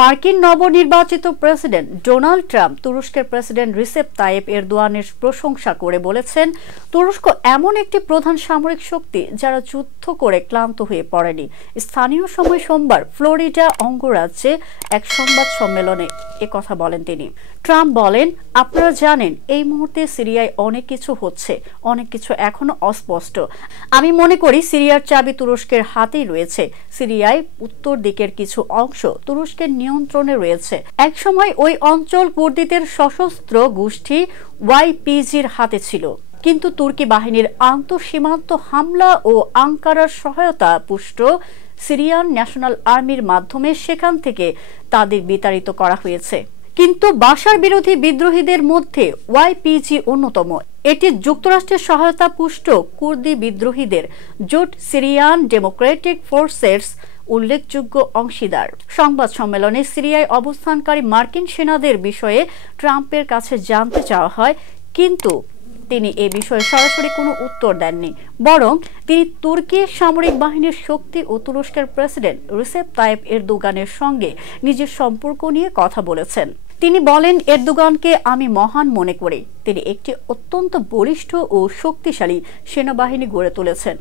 মার্কিন নবনির্বাচিত president Donald Trump তুরস্কের প্রেসিডেন্ট রিসেপ তাইয়েপ এরদোয়ানের প্রশংসা করে বলেছেন, তুরস্ক এমন একটি প্রধান সামরিক শক্তি যারা যুদ্ধ করে ক্লান্ত হয়ে পড়েনি। স্থানীয় সময় সোমবার ফ্লোরিডা অঙ্গরাজ্যে এক সংবাদ সম্মেলনে একথা বলেন তিনি। ট্রাম্প বলেন, আপনারা জানেন এই মুহূর্তে সিরিয়ায় অনেক কিছু হচ্ছে, অনেক কিছু এখনো অস্পষ্ট। আমি মনে করি সিরিয়ার চাবি তুরস্কের হাতেই রয়েছে। সিরিয়ায় উত্তর দিকের কিছু অংশ তুরস্কের নিয়ন্ত্রণে রয়েছে। একসময় ওই অঞ্চল কুর্দিদের সশস্ত্র গোষ্ঠী ওয়াইপিজির হাতে ছিল, কিন্তু তুর্কি বাহিনীর আন্তঃসীমান্ত হামলা ও আঙ্কারার সহায়তা পুষ্ট সিরিয়ান ন্যাশনাল আর্মির মাধ্যমে সেখান থেকে তাদের বিতাড়িত করা হয়েছে। কিন্তু বাশার বিরোধী বিদ্রোহীদের মধ্যে ওয়াইপিজি অন্যতম। এটি যুক্তরাষ্ট্রের সহায়তা পুষ্ট কুর্দি বিদ্রোহীদের জোট সিরিয়ান ডেমোক্রেটিক ফোর্সেস উল্লেখযোগ্য অংশীদার। সংবাদ সম্মেলনে সিরিয়ায় অবস্থানকারী মার্কিন সেনাদের বিষয়ে ট্রাম্পের কাছে জানতে চাওয়া হয়, কিন্তু তিনি এ বিষয়ে সরাসরি কোনো উত্তর দেননি। বরং তিনি তুর্কির সামরিক বাহিনীর শক্তি ও তুরস্কের প্রেসিডেন্ট রিসেপ তাইয়েপ এরদোগানের সঙ্গে নিজের সম্পর্ক নিয়ে কথা বলেছেন। তিনি বলেন, এরদোগানকে আমি মহান মনে করি। তিনি একটি অত্যন্ত বলিষ্ঠ ও শক্তিশালী সেনাবাহিনী গড়ে তুলেছেন।